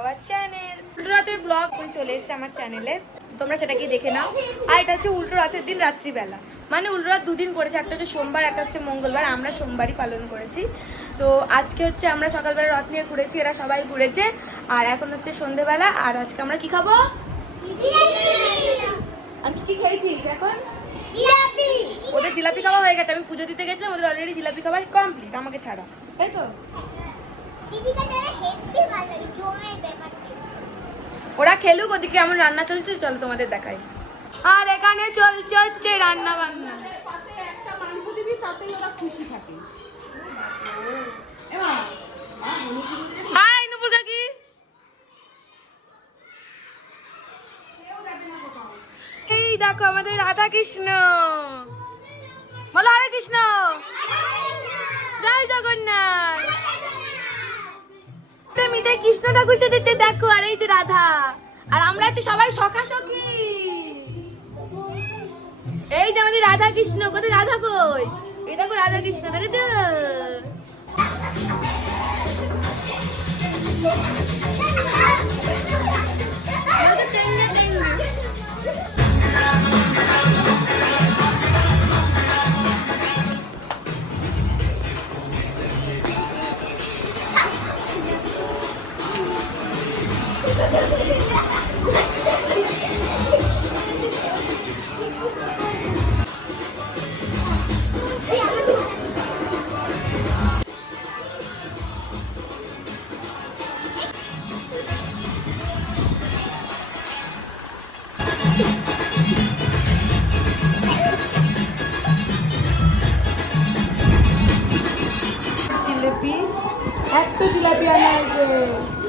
Our channel উল্টো রাতের blog চলে এসেছে আমার চ্যানেলে তোমরা সেটা কি দেখে নাও। আর এটা হচ্ছে উল্টো রাতের দিন রাত্রিবেলা। মানে উল্টো রাত দুদিন পড়েছে একটা হচ্ছে সোমবার একটা হচ্ছে মঙ্গলবার। আমরা সোমবারই পালন করেছি। তো আজকে হচ্ছে আমরা সকালবেলা রথ নিয়ে ঘুরেছি। এরা সবাই ঘুরেছে। আর এখন হচ্ছে সন্ধেবেলা। আর আজকে আমরা কি খাব? আর কি কি খেয়েছিস এখন? ওদের জিলাপি খাওয়া হয়ে গেছে। আমি পুজো দিতে গেছিলাম। ওদের অলরেডি জিলাপি খাওয়া কমপ্লিট আমাকে ছাড়া। তাই তো? ওরা খেলুক ওদিকে এমন রান্না চলছে চলো তোমাদের দেখাই। আর এখানে চলছে হচ্ছে রান্না বান্না। একটা মাংস দিবি তাতেই ওরা খুশি থাকে? হাই নুপুর কাকি। এই দেখো আমাদের রাধা কৃষ্ণ বলো হরে কৃষ্ণ। জয় জগন্নাথ। মিঠাই কৃষ্ণ ঠাকুর সেজেছে দেখো, আর এই যে রাধা। আর আমরা হচ্ছে সবাই সখা সখী। এই যে আমাদের রাধা কৃষ্ণ, কোথায় রাধা কই? এই দেখো রাধা কৃষ্ণ, দেখেছ? জিলেপি এত জিলাপি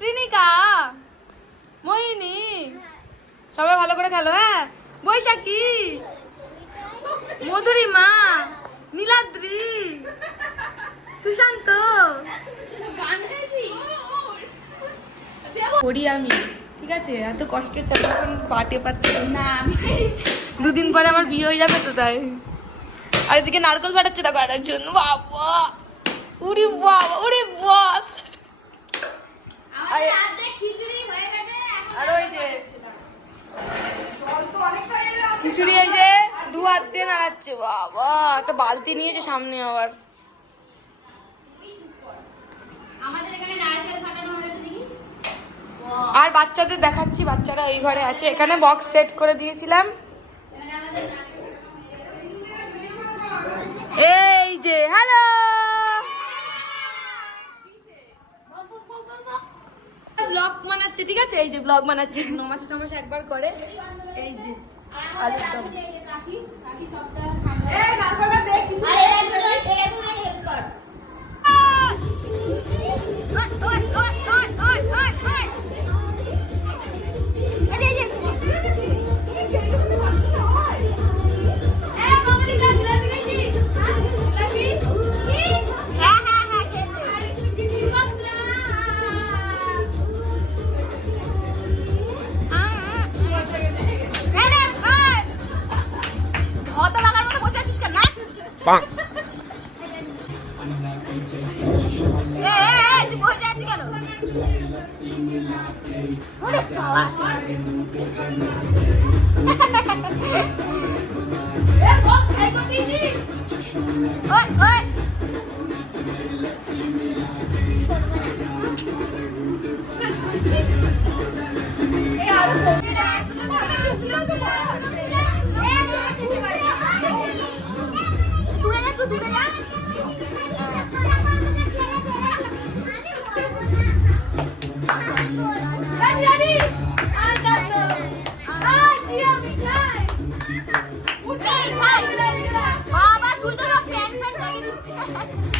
শ্রীনিকা মোহিনী, সবাই ভালো করে খেলো হ্যাঁ? বৈশাখী, মধুরিমা, নীলাদ্রি, সুশান্ত। করি আমি, ঠিক আছে? এত কষ্টের চাপ পাটে পাচ্ছে না আমি দুদিন পরে আমার বিয়ে হয়ে যাবে তো তাই। আর এদিকে নারকল ফাটাচ্ছে, দেখো আর একজন বাবা। উরি বাবা উরি বস আর- আর ওই যে খিচুড়ি এই যে দু নাড়াচ্ছে বাবা। একটা বালতি নিয়েছে সামনে আবার। আর বাচ্চাদের দেখাচ্ছি বাচ্চারা এই ঘরে আছে। এখানে বক্স সেট করে দিয়েছিলাম। এই যে হ্যালো ব্লগ বানাচ্ছে ঠিক আছে? এই যে ব্লগ বানাচ্ছে। নমাসে টমাসে একবার করে। এই যে। আলুর দম। কিছু কেন ওই ওই দূরে যা একটু দূরে যা ভাই বাবা তুই তো সব প্যান্ট ফ্যান লাগিয়ে দিচ্ছিস।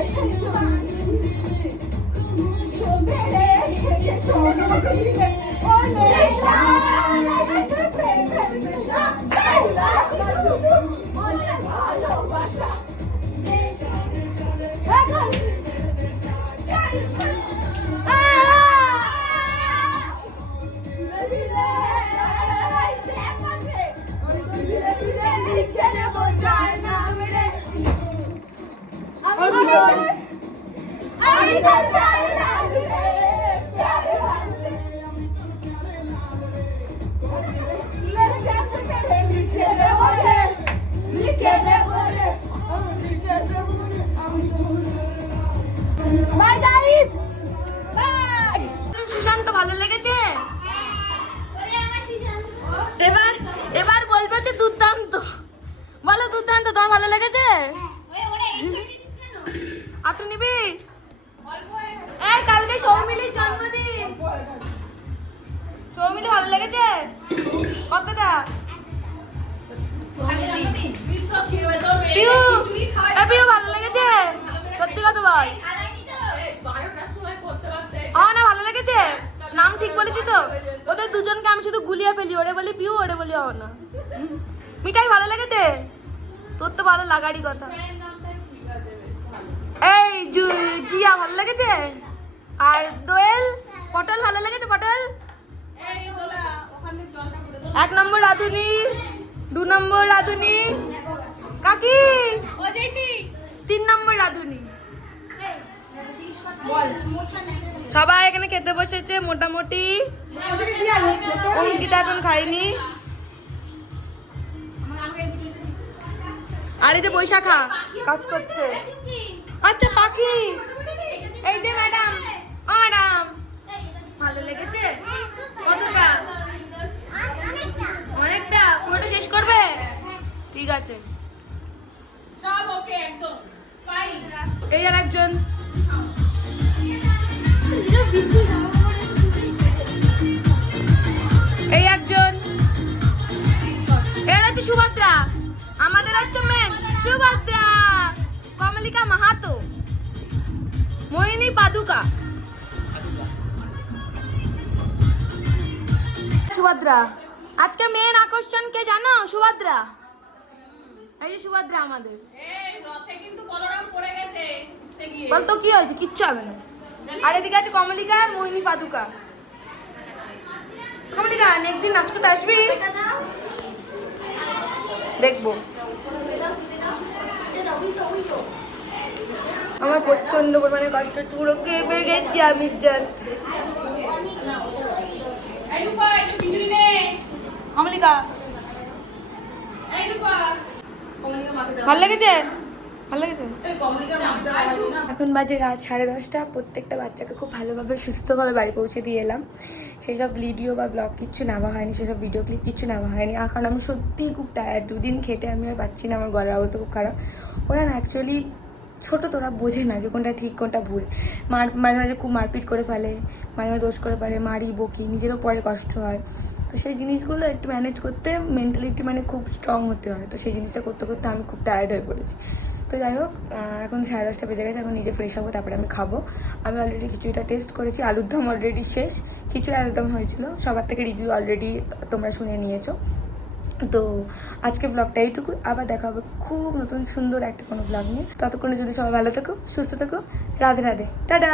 নাও ছবিটা ভালো লেগেছে? এবার এবার বলবে হচ্ছে দুর্দান্ত। বলো দুর্দান্ত তোমার ভালো লেগেছে? আপনি নিবি? এই, কালকে সৌমিলির জন্মদিন। সৌমিলি ভালো লেগেছে? কতটা? ভালো লেগেছে? সত্যি কথা বল। হ্যাঁ না, ভালো লেগেছে। নাম ঠিক বলেছি তো। ওদের দুজনকে আমি শুধু গুলিয়ে ফেলি। ওরে বলি পিউ, ওরে বলি হও না মিঠাই ভালো লেগেছে? তোর তো ভালো লাগারই কথা। এই জিয়া ভালো লেগেছে? আর দোয়েল পটল ভালো লেগেছে পটল? এক নম্বর রাধুনি দু নম্বর রাধুনি। কাকি! তিন নম্বর রাধুনি। সবাই এখানে খেতে বসেছে মোটামুটি। অঙ্কিতা এখন খাইনি আর এই যে বৈশাখা কাজ করছে। আচ্ছা পাখি। সুভদ্রা। আজকে মেন আকর্ষণ কে জানো? সুভদ্রা। এই যে সুভদ্রা আমাদের। বলতো কি হয়েছে? কিচ্ছু হবে না। আর এদিকে আছে কমলিকা আর মোহিনী পাদুকা। কমলিকা নেক্সট দিন নাচ করতে আসবি? দেখব। আমার প্রচণ্ড পরিমাণে কষ্ট। পুরো কেঁপে গেছি আমি জাস্ট এখন বাজে রাত সাড়ে দশটা, প্রত্যেকটা বাচ্চাকে খুব ভালোভাবে, সুস্থভাবে বাড়ি পৌঁছে দিয়ে এলাম। সেসব ভিডিও বা ব্লগ কিচ্ছু নেওয়া হয়নি, সেসব ভিডিও ক্লিপ কিচ্ছু নেওয়া হয়নি। কারণ আমি সত্যিই খুব টায়ার্ড দুদিন খেটে আমি আর পাচ্ছি না, আমার গলার অবস্থা খুব খারাপ। ওরা না অ্যাকচুয়ালি ছোট তোরা বোঝে না যে কোনটা ঠিক, কোনটা ভুল। মার, মাঝে মাঝে খুব মারপিট করে ফেলে, মাঝে মাঝে দোষ করে পারে মারি, বকি, নিজেরও পরে কষ্ট হয়। তো সেই জিনিসগুলো একটু ম্যানেজ করতে মেন্টালিটি মানে খুব স্ট্রং হতে হয়। তো সেই জিনিসটা করতে করতে আমি খুব টায়ার্ড হয়ে পড়েছি। তো যাই হোক এখন সাড়ে দশটা বেজে গেছে, এখন নিজে ফ্রেশ হব, তারপরে আমি খাব। আমি অলরেডি খিচুড়িটা টেস্ট করেছি, আলুর দম অলরেডি শেষ। খিচুড়ি আলুর দম হয়েছিল, সবার থেকে রিভিউ অলরেডি তোমরা শুনে নিয়েছো। তো আজকে ব্লগটা এইটুকু আবার দেখা হবে খুব নতুন সুন্দর একটা কোনো ব্লগ নিয়ে। ততক্ষণে যদি সবাই ভালো থেকো, সুস্থ থেকো, রাধে রাধে, টাটা!